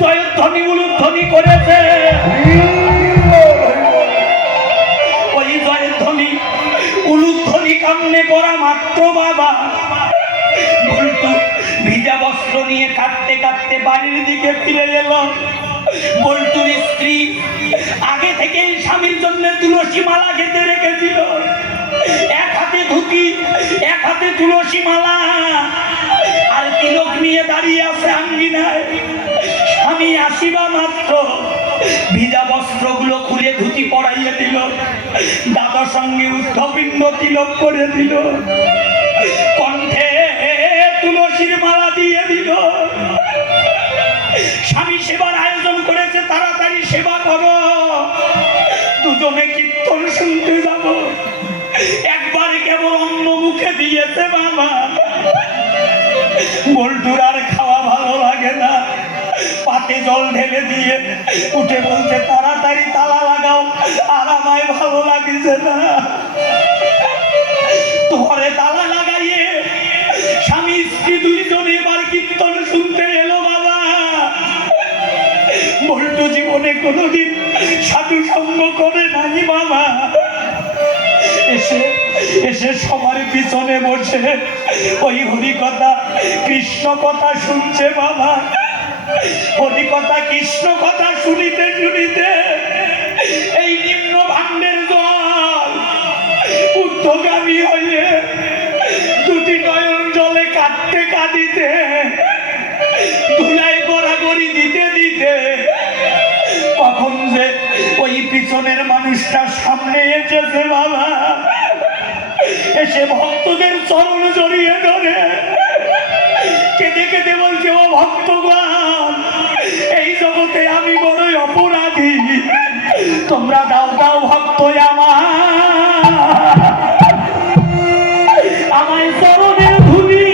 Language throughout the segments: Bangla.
জয়ধ্বনি উলুধ্বনি করেছে। ওই জয়ধ্বনি উলুধ্বনি কান্নে করা মাত্র বাবা বল্টু ভিজা বস্ত্র নিয়ে কাঁদতে কাঁদতে বাড়ির দিকে ফিরে গেল। বল্টুর স্ত্রী আগে থেকেই স্বামীর জন্য তুলসী মালা গেঁথে রেখেছিল। এক হাতে ধুতি, এক হাতে তুলসী মালা, আর তিলক নিয়ে দাঁড়িয়ে আছে আঙ্গিনায়। স্বামী আসিবা মাত্র ভিজা বস্ত্রগুলো খুলে ধুতি পরাইয়ে দিল, দাদার সঙ্গে উদ্ধপিণ্ড তিলক করে দিল, কণ্ঠে তুলসীর মালা দিয়ে দিল। স্বামী সেবার আয়োজন করেছে, তাড়াতাড়ি সেবা করো, দুজনে কীর্তন শুনতে যাব। একবারে কেবল অন্ন মুখে দিয়েছে বাবা। বল্টুর আর খাওয়া ভালো লাগে না, পাতে জল ঢেলে দিয়ে উঠে বলছে তাড়াতাড়ি তালা লাগাও, আর আমায় ভালো লাগছে না। ঘরে তালা লাগাইয়ে স্বামী স্ত্রী দুইজনে এবার কীর্তন শুনতে এলো বাবা। বল্টু জীবনে কোনোদিন সাধু সঙ্গ করে নাই বাবা। এসে এসে সবার পিছনে বসে ওই হরি কথা কৃষ্ণ কথা শুনছে বাবা। হরি কথা কৃষ্ণ কথা শুনিতে শুনিতে এই নিম্ন ভাণ্ডের জল ঊর্ধ্বগামী হয়ে দুটি নয়ন জলে কাঁদতে কাঁদিতে, ধুলায় গড়াগড়ি দিতে দিতে কখন যে ওই পিছনের মানুষটা সামনে এসেছে বাবা। এসে ভক্তদের চরণ জড়িয়ে ধরে কেঁদে কেঁদে বলছে, ও ভক্তগণ, এই জগতে আমি বড়ই অপরাধী, তোমরা দাও দাও ভক্ত আমায় চরণের ধুলি।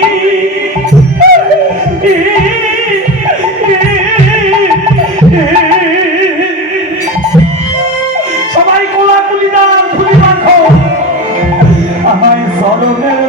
সবাই কোলাকুলি দাও, ধুলি রাখো, আমায় চরণের